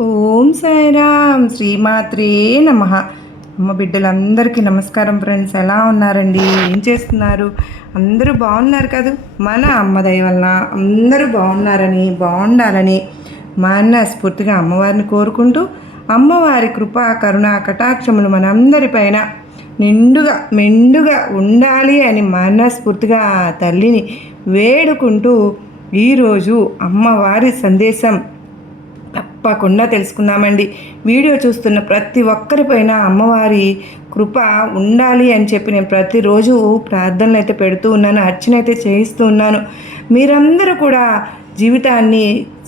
ఓం సాయిరామ్. శ్రీమాత్రే నమ. అమ్మ బిడ్డలందరికీ నమస్కారం ఫ్రెండ్స్. ఎలా ఉన్నారండి? ఏం చేస్తున్నారు? అందరూ బాగున్నారు కదా? మన అమ్మ దయ వలన అందరూ బాగున్నారని బాగుండాలని మనస్ఫూర్తిగా అమ్మవారిని కోరుకుంటూ అమ్మవారి కృప కరుణ కటాక్షములు మనందరిపైన నిండుగా మెండుగా ఉండాలి అని మనస్ఫూర్తిగా తల్లిని వేడుకుంటూ ఈరోజు అమ్మవారి సందేశం తప్పకుండా తెలుసుకుందామండి. వీడియో చూస్తున్న ప్రతి ఒక్కరిపైన అమ్మవారి కృప ఉండాలి అని చెప్పి నేను ప్రతిరోజు ప్రార్థనలు అయితే పెడుతూ ఉన్నాను అర్చన అయితే చేయిస్తూ ఉన్నాను. మీరందరూ కూడా జీవితాన్ని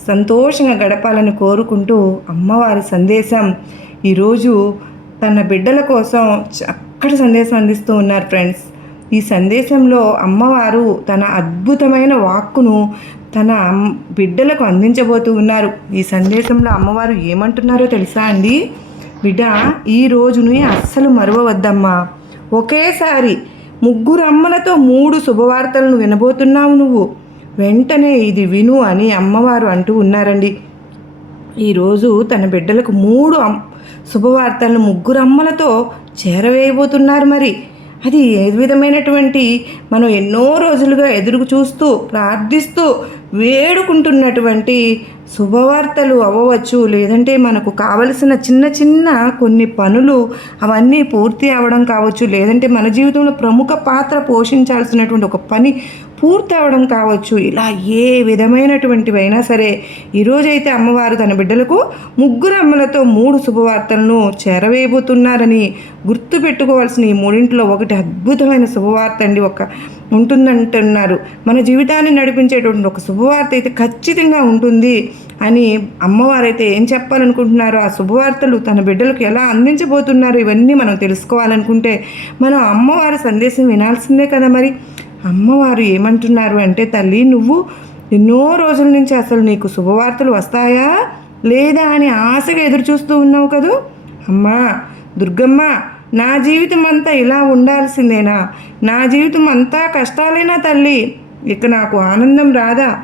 సంతోషంగా గడపాలని కోరుకుంటూ అమ్మవారి సందేశం ఈరోజు తన బిడ్డల కోసం చక్కటి సందేశం అందిస్తూ ఉన్నారు ఫ్రెండ్స్. ఈ సందేశంలో అమ్మవారు తన అద్భుతమైన వాక్కును తన బిడ్డలకు అందించబోతూ ఉన్నారు. ఈ సందేశంలో అమ్మవారు ఏమంటున్నారో తెలుసా అండి? బిడ్డ ఈ రోజుని అస్సలు మరవవద్దమ్మా. ఒకేసారి ముగ్గురు అమ్మలతో మూడు శుభవార్తలను వినబోతున్నావు నువ్వు. వెంటనే ఇది విను అని అమ్మవారు అంటూ ఉన్నారండి. ఈరోజు తన బిడ్డలకు మూడు అమ్ శుభవార్తలను ముగ్గురు అమ్మలతో చేరవేయబోతున్నారు మరి. అది ఏ విధమైనటువంటి మనం ఎన్నో రోజులుగా ఎదురు చూస్తూ ప్రార్థిస్తూ వేడుకుంటున్నటువంటి శుభవార్తలు అవ్వవచ్చు. లేదంటే మనకు కావలసిన చిన్న చిన్న కొన్ని పనులు అవన్నీ పూర్తి అవ్వడం కావచ్చు. లేదంటే మన జీవితంలో ప్రముఖ పాత్ర పోషించాల్సినటువంటి ఒక పని పూర్తి కావచ్చు ఇలా ఏ విధమైనటువంటివైనా సరే ఈరోజైతే అమ్మవారు తన బిడ్డలకు ముగ్గురు అమ్మలతో మూడు శుభవార్తలను చేరవేయబోతున్నారని గుర్తు పెట్టుకోవాల్సిన ఈ మూడింటిలో ఒకటి అద్భుతమైన శుభవార్త అండి. ఒక ఉంటుందంటున్నారు. మన జీవితాన్ని నడిపించేటువంటి ఒక శుభవార్త అయితే ఖచ్చితంగా ఉంటుంది అని అమ్మవారైతే ఏం చెప్పాలనుకుంటున్నారో ఆ శుభవార్తలు తన బిడ్డలకు ఎలా అందించబోతున్నారు ఇవన్నీ మనం తెలుసుకోవాలనుకుంటే మనం అమ్మవారి సందేశం వినాల్సిందే కదా మరి. అమ్మవారు ఏమంటున్నారు అంటే తల్లి నువ్వు ఎన్నో రోజుల నుంచి అసలు నీకు శుభవార్తలు వస్తాయా? లేదా? అని ఆశగా ఎదురు చూస్తూ ఉన్నావు కదూ? అమ్మా దుర్గమ్మ నా జీవితం అంతా ఇలా ఉండాల్సిందేనా? నా జీవితం అంతా కష్టాలేనా తల్లి? ఇక నాకు ఆనందం రాదా?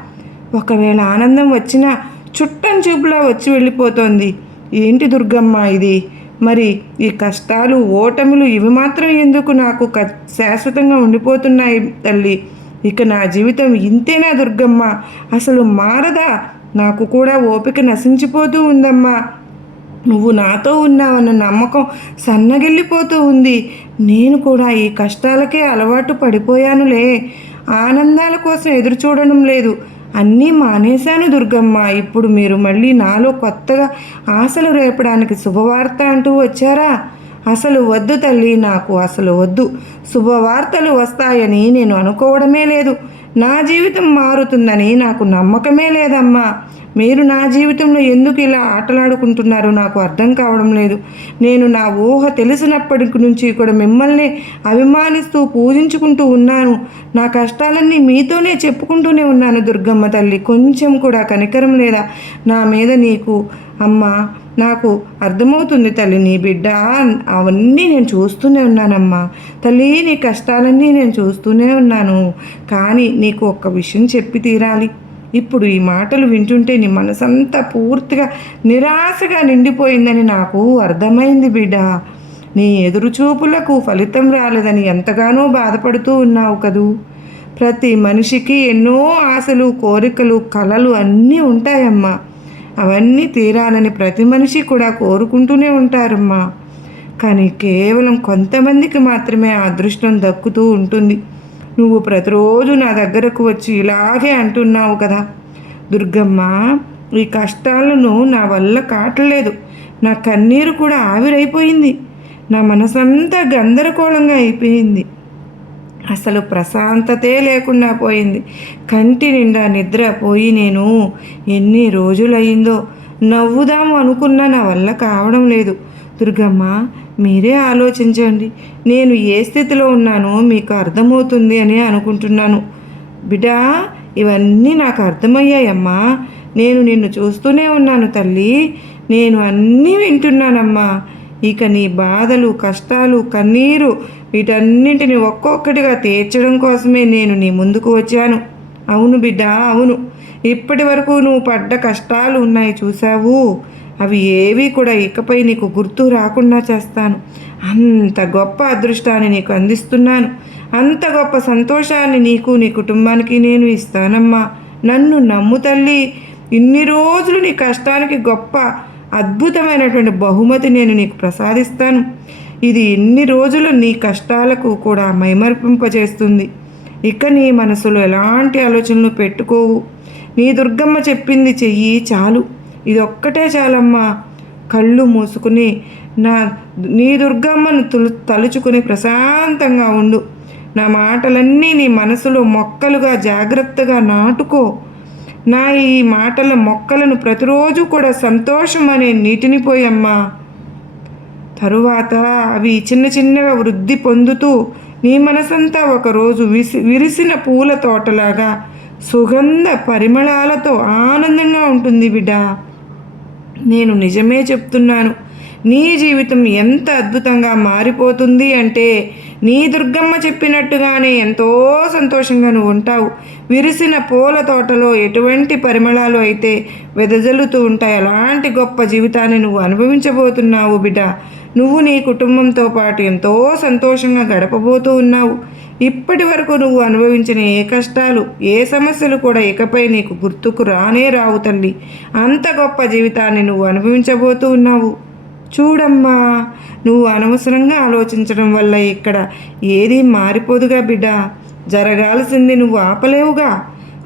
ఒకవేళ ఆనందం వచ్చినా చుట్టం చూపులా వచ్చి వెళ్ళిపోతోంది. ఏంటి దుర్గమ్మ ఇది? మరి ఈ కష్టాలు ఓటములు ఇవి మాత్రం ఎందుకు నాకు క శాశ్వతంగా ఉండిపోతున్నాయి తల్లి? ఇక నా జీవితం ఇంతేనా దుర్గమ్మ? అసలు మారదా? నాకు కూడా ఓపిక నశించిపోతూ ఉందమ్మా. నువ్వు నాతో ఉన్నావన్న నమ్మకం సన్నగిల్లిపోతూ ఉంది. నేను కూడా ఈ కష్టాలకే అలవాటు పడిపోయానులే. ఆనందాల కోసం ఎదురు చూడడం లేదు. అన్నీ మానేశాను దుర్గమ్మ. ఇప్పుడు మీరు మళ్ళీ నాలో కొత్తగా ఆశలు రేపడానికి శుభవార్త అంటూ వచ్చారా? అసలు వద్దు తల్లి నాకు అసలు వద్దు. శుభవార్తలు వస్తాయని నేను అనుకోవడమే లేదు. నా జీవితం మారుతుందని నాకు నమ్మకమే లేదమ్మా. మీరు నా జీవితంలో ఎందుకు ఇలా ఆటలాడుకుంటున్నారో నాకు అర్థం కావడం లేదు. నేను నా ఊహ తెలిసినప్పటి నుంచి కూడా మిమ్మల్ని అభిమానిస్తూ పూజించుకుంటూ ఉన్నాను. నా కష్టాలన్నీ మీతోనే చెప్పుకుంటూనే ఉన్నాను దుర్గమ్మ తల్లి. కొంచెం కూడా కనికరం లేదా? నా మీద నీకు అమ్మ నాకు అర్థమవుతుంది తల్లి. నీ బిడ్డ అవన్నీ నేను చూస్తూనే ఉన్నానమ్మా. తల్లి నీ కష్టాలన్నీ నేను చూస్తూనే ఉన్నాను. కానీ నీకు ఒక్క విషయం చెప్పి తీరాలి. ఇప్పుడు ఈ మాటలు వింటుంటే నీ మనసంతా పూర్తిగా నిరాశగా నిండిపోయిందని నాకు అర్థమైంది బిడ్డ. నీ ఎదురుచూపులకు ఫలితం రాలేదని ఎంతగానో బాధపడుతూ ఉన్నావు కదూ. ప్రతి మనిషికి ఎన్నో ఆశలు కోరికలు కలలు అన్నీ ఉంటాయమ్మా. అవన్నీ తీరాలని ప్రతి మనిషి కూడా కోరుకుంటూనే ఉంటారమ్మా. కానీ కేవలం కొంతమందికి మాత్రమే ఆ అదృష్టం దక్కుతూ ఉంటుంది. నువ్వు ప్రతిరోజు నా దగ్గరకు వచ్చి ఇలాగే అంటున్నావు కదా. దుర్గమ్మ ఈ కష్టాలను నా వల్ల కాటలేదు. నా కన్నీరు కూడా ఆవిరైపోయింది. నా మనసంతా గందరగోళంగా అయిపోయింది. అసలు ప్రశాంతతే లేకుండా పోయింది. కంటి నిండా నిద్ర పోయి నేను ఎన్ని రోజులయ్యిందో నవ్వుదాము అనుకున్నా నా వల్ల కావడం లేదు. దుర్గమ్మ మీరే ఆలోచించండి. నేను ఏ స్థితిలో ఉన్నానో మీకు అర్థమవుతుంది అని అనుకుంటున్నాను. బిడ్డా ఇవన్నీ నాకు అర్థమయ్యాయమ్మా. నేను నిన్ను చూస్తూనే ఉన్నాను తల్లి. నేను అన్నీ వింటున్నానమ్మా. ఇక నీ బాధలు కష్టాలు కన్నీరు వీటన్నింటిని ఒక్కొక్కటిగా తీర్చడం కోసమే నేను నీ ముందుకు వచ్చాను. అవును బిడ్డ అవును. ఇప్పటి వరకు నువ్వు పడ్డ కష్టాలు ఉన్నాయి చూసావు అవి ఏవీ కూడా ఇకపై నీకు గుర్తు రాకుండా చేస్తాను. అంత గొప్ప అదృష్టాన్ని నీకు అందిస్తున్నాను. అంత గొప్ప సంతోషాన్ని నీకు నీ కుటుంబానికి నేను ఇస్తానమ్మా. నన్ను నమ్ము తల్లి. ఇన్ని రోజులు నీ కష్టానికి గొప్ప అద్భుతమైనటువంటి బహుమతి నేను నీకు ప్రసాదిస్తాను. ఇది ఇన్ని రోజులు నీ కష్టాలకు కూడా మైమర్పింపజేస్తుంది. ఇక నీ మనసులో ఎలాంటి ఆలోచనలు పెట్టుకోవు. నీ దుర్గమ్మ చెప్పింది చెయ్యి చాలు. ఇది ఒక్కటే చాలమ్మా. కళ్ళు మూసుకుని నా నీ దుర్గమ్మను తులు తలుచుకుని ప్రశాంతంగా ఉండు. నా మాటలన్నీ నీ మనసులో మొక్కలుగా జాగ్రత్తగా నాటుకో. నా ఈ మాటల మొక్కలను ప్రతిరోజు కూడా సంతోషం అనే నీటిని పోయమ్మా. తరువాత అవి చిన్న చిన్నగా వృద్ధి పొందుతూ నీ మనసంతా ఒకరోజు విసి విరిసిన పూల తోటలాగా సుగంధ పరిమళాలతో ఆనందంగా ఉంటుంది బిడ్డ. నేను నిజమే చెప్తున్నాను. నీ జీవితం ఎంత అద్భుతంగా మారిపోతుంది అంటే నీ దుర్గమ్మ చెప్పినట్టుగానే ఎంతో సంతోషంగా నువ్వు ఉంటావు. విరిసిన పూల తోటలో ఎటువంటి పరిమళాలు అయితే వెదజల్లుతూ ఉంటాయి. అలాంటి గొప్ప జీవితాన్ని నువ్వు అనుభవించబోతున్నావు బిడ్డ. నువ్వు నీ కుటుంబంతో పాటు ఎంతో సంతోషంగా గడపబోతూ ఉన్నావు. ఇప్పటి వరకు నువ్వు అనుభవించిన ఏ కష్టాలు ఏ సమస్యలు కూడా ఇకపై నీకు గుర్తుకు రానే రావు తల్లి. అంత గొప్ప జీవితాన్ని నువ్వు అనుభవించబోతూ ఉన్నావు. చూడమ్మా నువ్వు అనవసరంగా ఆలోచించడం వల్ల ఇక్కడ ఏదీ మారిపోదుగా బిడ్డ. జరగాల్సింది నువ్వు ఆపలేవుగా.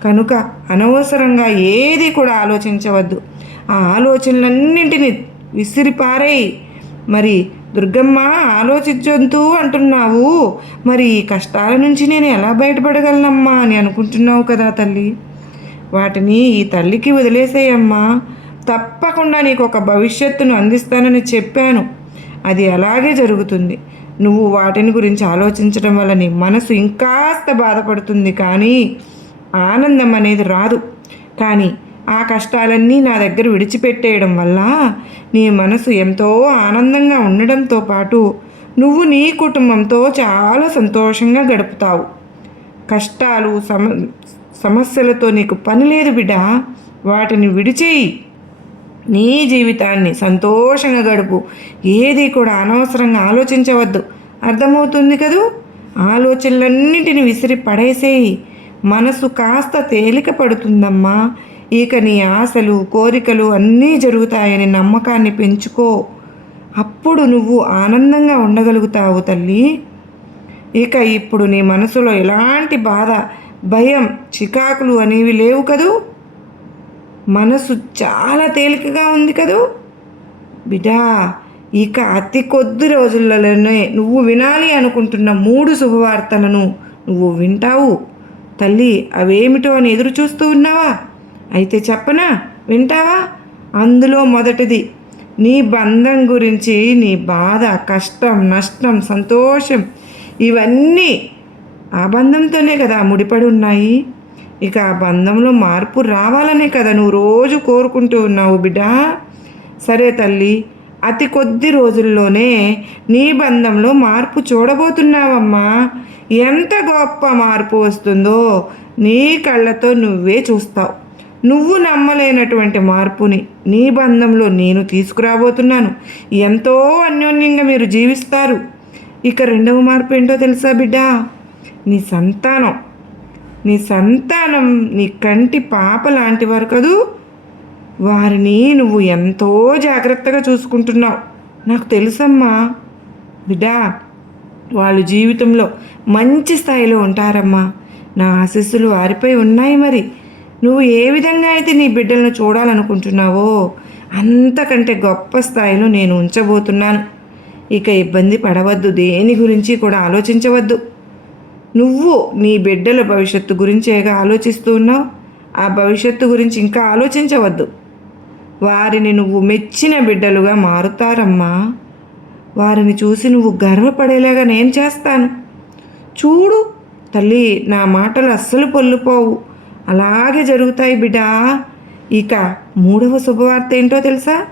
కనుక అనవసరంగా ఏది కూడా ఆలోచించవద్దు. ఆ ఆలోచనలన్నింటినీ విసిరిపారేయి. మరి దుర్గమ్మ ఆలోచించొద్దు అంటున్నావు. మరి కష్టాల నుంచి నేను ఎలా బయటపడగలనమ్మా అని అనుకుంటున్నావు కదా తల్లి. వాటిని ఈ తల్లికి వదిలేసేయమ్మా. తప్పకుండా నీకు ఒక భవిష్యత్తును అందిస్తానని చెప్పాను. అది అలాగే జరుగుతుంది. నువ్వు వాటిని గురించి ఆలోచించడం వల్ల నీ మనసు ఇంకాస్త బాధపడుతుంది కానీ ఆనందం అనేది రాదు. కానీ ఆ కష్టాలన్నీ నా దగ్గర విడిచిపెట్టేయడం వల్ల నీ మనసు ఎంతో ఆనందంగా ఉండడంతో పాటు నువ్వు నీ కుటుంబంతో చాలా సంతోషంగా గడుపుతావు. కష్టాలు సమ సమస్యలతో నీకు పని లేదు బిడ్డ. వాటిని విడిచేయి. నీ జీవితాన్ని సంతోషంగా గడుపు. ఏది కూడా అనవసరంగా ఆలోచించవద్దు. అర్థమవుతుంది కదూ? ఆలోచనలన్నింటిని విసిరి పడేసేయి. మనసు కాస్త తేలిక పడుతుందమ్మా. ఇక నీ ఆశలు కోరికలు అన్నీ జరుగుతాయని నమ్మకాన్ని పెంచుకో. అప్పుడు నువ్వు ఆనందంగా ఉండగలుగుతావు తల్లి. ఇక ఇప్పుడు నీ మనసులో ఎలాంటి బాధ భయం చికాకులు అనేవి లేవు కదూ? మనసు చాలా తేలికగా ఉంది కదూ? బిడ్డా ఇక అతి కొద్ది రోజులలోనే నువ్వు వినాలి అనుకుంటున్న మూడు శుభవార్తలను నువ్వు వింటావు. తల్లి అవేమిటో అని ఎదురు చూస్తూ ఉన్నావా? అయితే చెప్పనా? వింటావా? అందులో మొదటిది నీ బంధం గురించి నీ బాధ కష్టం నష్టం సంతోషం ఇవన్నీ ఆ బంధంతోనే కదా ముడిపడి ఉన్నాయి. ఇక ఆ బంధంలో మార్పు రావాలనే కదా నువ్వు రోజు కోరుకుంటూ ఉన్నావు బిడ్డ. సరే తల్లి అతి కొద్ది రోజుల్లోనే నీ బంధంలో మార్పు చూడబోతున్నావమ్మా. ఎంత గొప్ప మార్పు వస్తుందో నీ కళ్ళతో నువ్వే చూస్తావు. నువ్వు నమ్మలేనటువంటి మార్పుని నీ బంధంలో నేను తీసుకురాబోతున్నాను. ఎంతో అన్యోన్యంగా మీరు జీవిస్తారు. ఇక రెండవ మార్పు ఏంటో తెలుసా బిడ్డ? నీ సంతానం. నీ సంతానం నీ కంటి పాప లాంటి వారు కదూ? వారిని నువ్వు ఎంతో జాగ్రత్తగా చూసుకుంటున్నావు. నాకు తెలుసమ్మా బిడ్డా వాళ్ళు జీవితంలో మంచి స్థాయిలో ఉంటారమ్మా. నా ఆశీస్సులు వారిపై ఉన్నాయి మరి. నువ్వు ఏ విధంగా అయితే నీ బిడ్డలను చూడాలనుకుంటున్నావో అంతకంటే గొప్ప స్థాయిలో నేను ఉంచబోతున్నాను. ఇక ఇబ్బంది పడవద్దు దేని గురించి కూడా ఆలోచించవద్దు. నువ్వు నీ బిడ్డల భవిష్యత్తు గురించేగా ఆలోచిస్తూ ఉన్నావు. ఆ భవిష్యత్తు గురించి ఇంకా ఆలోచించవద్దు. వారిని నువ్వు మెచ్చిన బిడ్డలుగా మారుతారమ్మా. వారిని చూసి నువ్వు గర్వపడేలాగా నేను చేస్తాను. చూడు తల్లి నా మాటలు అస్సలు పొల్లుపోవు. అలాగే జరుగుతాయి బిడ్డా ఇక మూడవ శుభవార్త ఏంటో తెలుసా?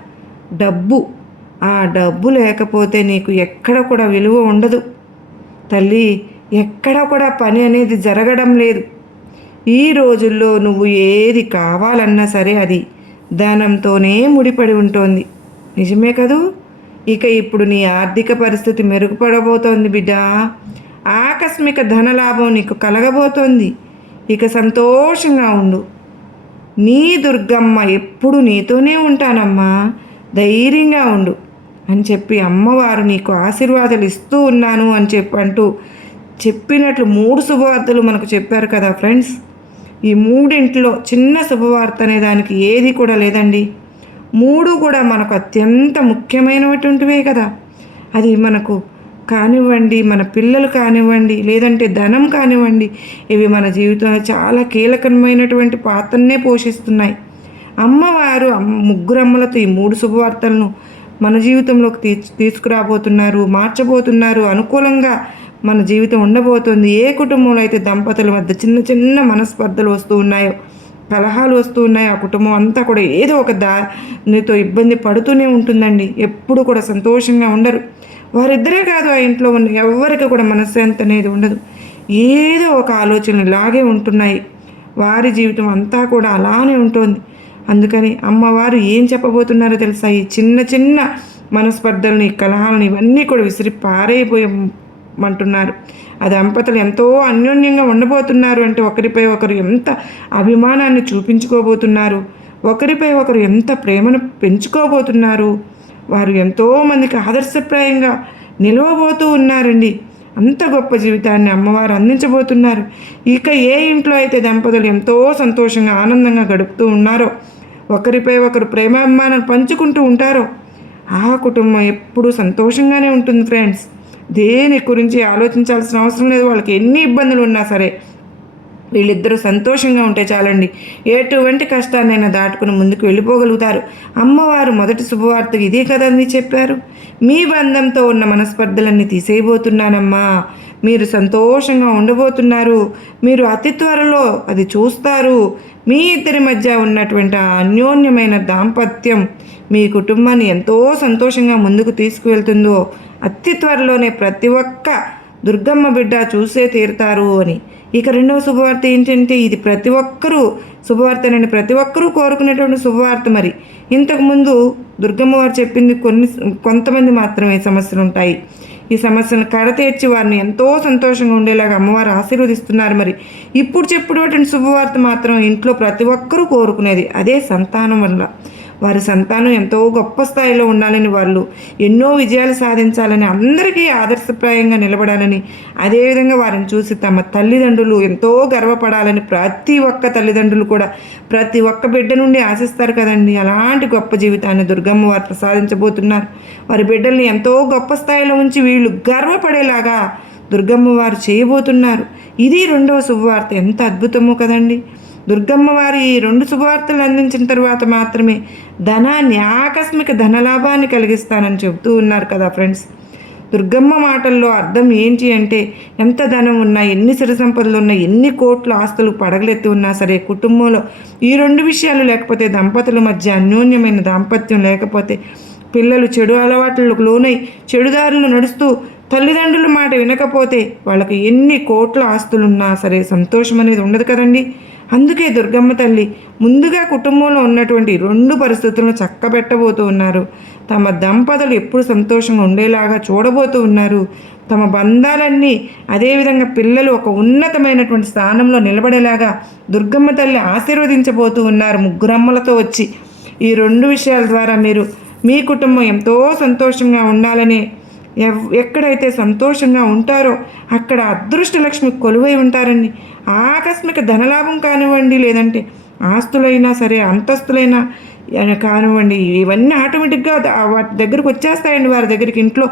డబ్బు. ఆ డబ్బు లేకపోతే నీకు ఎక్కడ కూడా విలువ ఉండదు. తల్లి ఎక్కడ కూడా పని అనేది జరగడం లేదు. ఈ రోజుల్లో నువ్వు ఏది కావాలన్నా సరే అది ధనంతోనే ముడిపడి ఉంటుంది. నిజమే కదూ? ఇక ఇప్పుడు నీ ఆర్థిక పరిస్థితి మెరుగుపడబోతోంది బిడ్డ ఆకస్మిక ధనలాభం నీకు కలగబోతోంది. ఇక సంతోషంగా ఉండు. నీ దుర్గమ్మ ఎప్పుడు నీతోనే ఉంటానమ్మా. ధైర్యంగా ఉండు అని చెప్పి అమ్మవారు నీకు ఆశీర్వాదాలు ఇస్తూ ఉన్నాను అని చెప్పి అంటూ చెప్పినట్లు మూడు శుభవార్తలు మనకు చెప్పారు కదా ఫ్రెండ్స్. ఈ మూడింట్లో చిన్న శుభవార్త అనే దానికి ఏది కూడా లేదండి. మూడు కూడా మనకు అత్యంత ముఖ్యమైనటువంటివే కదా. అది మనకు కానివ్వండి మన పిల్లలు కానివ్వండి లేదంటే ధనం కానివ్వండి ఇవి మన జీవితంలో చాలా కీలకమైనటువంటి పాత్రనే పోషిస్తున్నాయి. అమ్మవారు ముగ్గురు అమ్మలతో ఈ మూడు శుభవార్తలను మన జీవితంలోకి తీ తీసుకురాబోతున్నారు మార్చబోతున్నారు. అనుకూలంగా మన జీవితం ఉండబోతుంది. ఏ కుటుంబంలో అయితే దంపతుల మధ్య చిన్న చిన్న మనస్పర్ధలు వస్తూ ఉన్నాయో కలహాలు వస్తూ ఉన్నాయి ఆ కుటుంబం అంతా కూడా ఏదో ఒక దానితో ఇబ్బంది పడుతూనే ఉంటుందండి. ఎప్పుడు కూడా సంతోషంగా ఉండరు. వారిద్దరే కాదు ఆ ఇంట్లో ఉన్న ఎవరికి కూడా మనశ్శాంతి అనేది ఉండదు. ఏదో ఒక ఆలోచనలు ఇలాగే ఉంటున్నాయి. వారి జీవితం అంతా కూడా అలానే ఉంటుంది. అందుకని అమ్మవారు ఏం చెప్పబోతున్నారో తెలుసా? ఈ చిన్న చిన్న మనస్పర్ధల్ని కలహాలని ఇవన్నీ కూడా విసిరి పారైపోయమంటున్నారు ఆ దంపతులు ఎంతో అన్యోన్యంగా ఉండబోతున్నారు అంటే ఒకరిపై ఒకరు ఎంత అభిమానాన్ని చూపించుకోబోతున్నారు? ఒకరిపై ఒకరు ఎంత ప్రేమను పెంచుకోబోతున్నారు? వారు ఎంతోమందికి ఆదర్శప్రాయంగా నిలవబోతూ ఉన్నారండి. అంత గొప్ప జీవితాన్ని అమ్మవారు అందించబోతున్నారు. ఇక ఏ ఇంట్లో అయితే దంపతులు ఎంతో సంతోషంగా ఆనందంగా గడుపుతూ ఉన్నారో ఒకరిపై ఒకరు ప్రేమాభిమానాలు పంచుకుంటూ ఉంటారో ఆ కుటుంబం ఎప్పుడూ సంతోషంగానే ఉంటుంది ఫ్రెండ్స్. దేని గురించి ఆలోచించాల్సిన అవసరం లేదు. వాళ్ళకి ఎన్ని ఇబ్బందులు ఉన్నా సరే వీళ్ళిద్దరూ సంతోషంగా ఉంటే చాలండి. ఎటువంటి కష్టాన్నైనా దాటుకుని ముందుకు వెళ్ళిపోగలుగుతారు. అమ్మవారు మొదటి శుభవార్త ఇదే కదండి చెప్పారు. మీ బంధంతో ఉన్న మనస్పర్ధలన్నీ తీసేయబోతున్నానమ్మా. మీరు సంతోషంగా ఉండబోతున్నారు. మీరు అతి త్వరలో అది చూస్తారు. మీ ఇద్దరి మధ్య ఉన్నటువంటి అన్యోన్యమైన దాంపత్యం మీ కుటుంబాన్ని ఎంతో సంతోషంగా ముందుకు తీసుకువెళ్తుందో అతి త్వరలోనే ప్రతి ఒక్క దుర్గమ్మ బిడ్డ చూసే తీరుతారు అని. ఇక రెండవ శుభవార్త ఏంటంటే ఇది ప్రతి ఒక్కరూ శుభవార్తనండి ప్రతి ఒక్కరూ కోరుకునేటువంటి శుభవార్త మరి. ఇంతకుముందు దుర్గమ్మ వారు చెప్పింది కొన్ని కొంతమంది మాత్రమే సమస్యలు ఉంటాయి. ఈ సమస్యను కడతీర్చి వారిని ఎంతో సంతోషంగా ఉండేలాగా అమ్మవారు ఆశీర్వదిస్తున్నారు మరి. ఇప్పుడు చెప్పుడటువంటి శుభవార్త మాత్రం ఇంట్లో ప్రతి ఒక్కరూ కోరుకునేది అదే సంతానం వల్ల. వారి సంతానం ఎంతో గొప్ప స్థాయిలో ఉండాలని వాళ్ళు ఎన్నో విజయాలు సాధించాలని అందరికీ ఆదర్శప్రాయంగా నిలబడాలని అదేవిధంగా వారిని చూసి తమ తల్లిదండ్రులు ఎంతో గర్వపడాలని ప్రతి ఒక్క తల్లిదండ్రులు కూడా ప్రతి ఒక్క బిడ్డ నుండి ఆశిస్తారు కదండి. అలాంటి గొప్ప జీవితాన్ని దుర్గమ్మ వారు ప్రసాదించబోతున్నారు. వారి బిడ్డల్ని ఎంతో గొప్ప స్థాయిలో ఉంచి వీళ్ళు గర్వపడేలాగా దుర్గమ్మ వారు చేయబోతున్నారు. ఇది రెండవ శుభవార్త. ఎంత అద్భుతమో కదండి. దుర్గమ్మ వారి ఈ రెండు శుభవార్తలు అందించిన తర్వాత మాత్రమే ధనాన్ని ఆకస్మిక ధనలాభాన్ని కలిగిస్తానని చెబుతూ ఉన్నారు కదా ఫ్రెండ్స్. దుర్గమ్మ మాటల్లో అర్థం ఏంటి అంటే ఎంత ధనం ఉన్నా ఎన్ని సిరి సంపదలు ఉన్నా ఎన్ని కోట్ల ఆస్తులు పడగలెత్తి ఉన్నా సరే కుటుంబంలో ఈ రెండు విషయాలు లేకపోతే దంపతుల మధ్య అన్యోన్యమైన దాంపత్యం లేకపోతే పిల్లలు చెడు అలవాట్లకు లోనై చెడుదారులు నడుస్తూ తల్లిదండ్రుల మాట వినకపోతే వాళ్ళకి ఎన్ని కోట్ల ఆస్తులున్నా సరే సంతోషం అనేది ఉండదు కదండి. అందుకే దుర్గమ్మ తల్లి ముందుగా కుటుంబంలో ఉన్నటువంటి రెండు పరిస్థితులను చక్కబెట్టబోతూ ఉన్నారు. తమ దంపతులు ఎప్పుడు సంతోషంగా ఉండేలాగా చూడబోతూ ఉన్నారు. తమ బంధాలన్నీ అదేవిధంగా పిల్లలు ఒక ఉన్నతమైనటువంటి స్థానంలో నిలబడేలాగా దుర్గమ్మ తల్లి ఆశీర్వదించబోతూ ఉన్నారు ముగ్గురమ్మలతో వచ్చి. ఈ రెండు విషయాల ద్వారా మీరు మీ కుటుంబం ఎంతో సంతోషంగా ఉండాలని ఎవ్ ఎక్కడైతే సంతోషంగా ఉంటారో అక్కడ అదృష్ట లక్ష్మి కొలువై ఉంటారని ఆకస్మిక ధనలాభం కానివ్వండి లేదంటే ఆస్తులైనా సరే అంతస్తులైనా కానివ్వండి ఇవన్నీ ఆటోమేటిక్గా వాటి దగ్గరకు వచ్చేస్తాయండి వారి దగ్గరికి. ఇంట్లో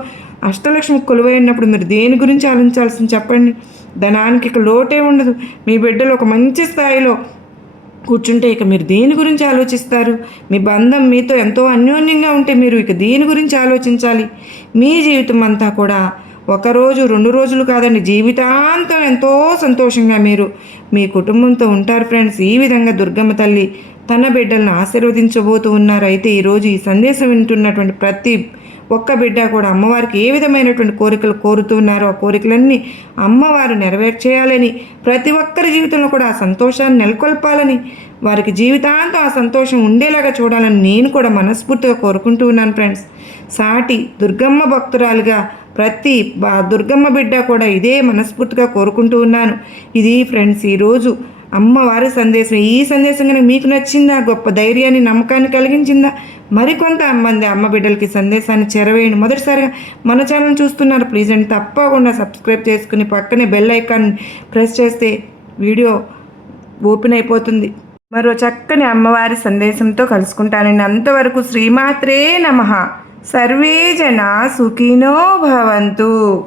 అష్టలక్ష్మి కొలువైనప్పుడు మీరు దేని గురించి ఆలోచించాల్సింది చెప్పండి. ధనానికి ఇక లోటే ఉండదు. మీ బిడ్డలు ఒక మంచి స్థాయిలో కూర్చుంటే ఇక మీరు దేని గురించి ఆలోచిస్తారు? మీ బంధం మీతో ఎంతో అన్యోన్యంగా ఉంటే మీరు ఇక దేని గురించి ఆలోచించాలి? మీ జీవితం అంతా కూడా ఒకరోజు రెండు రోజులు కాదండి. జీవితాంతం ఎంతో సంతోషంగా మీరు మీ కుటుంబంతో ఉంటారు ఫ్రెండ్స్. ఈ విధంగా దుర్గమ్మ తల్లి తన బిడ్డలను ఆశీర్వదించబోతూ ఉన్నారు. అయితే ఈరోజు ఈ సందేశం వింటున్నటువంటి ప్రతి ఒక్క బిడ్డ కూడా అమ్మవారికి ఏ విధమైనటువంటి కోరికలు కోరుతున్నారో ఆ కోరికలన్నీ అమ్మవారు నెరవేర్చేయాలని ప్రతి ఒక్కరి జీవితంలో కూడా ఆ సంతోషాన్ని నెలకొల్పాలని వారికి జీవితాంతం ఆ సంతోషం ఉండేలాగా చూడాలని నేను కూడా మనస్ఫూర్తిగా కోరుకుంటూ ఉన్నాను ఫ్రెండ్స్. సాటి దుర్గమ్మ భక్తురాలుగా ప్రతి బా- దుర్గమ్మ బిడ్డ కూడా ఇదే మనస్ఫూర్తిగా కోరుకుంటూ ఉన్నాను. ఇది ఫ్రెండ్స్ ఈరోజు అమ్మవారి సందేశం. ఈ సందేశం కనుక మీకు నచ్చిందా? గొప్ప ధైర్యాన్ని నమ్మకాన్ని కలిగించిందా? మరికొంత మంది అమ్మ బిడ్డలకి సందేశాన్ని చెరవేయండి. మొదటిసారిగా మన ఛానల్ చూస్తున్నారు. ప్లీజ్ అండి తప్పకుండా సబ్స్క్రైబ్ చేసుకుని పక్కనే బెల్ ఐకాన్ ప్రెస్ చేస్తే వీడియో ఓపెన్ అయిపోతుంది. మరో చక్కని అమ్మవారి సందేశంతో కలుసుకుంటానండి. అంతవరకు శ్రీమాత్రే నమ. సర్వే జన సుఖినో భవంతు.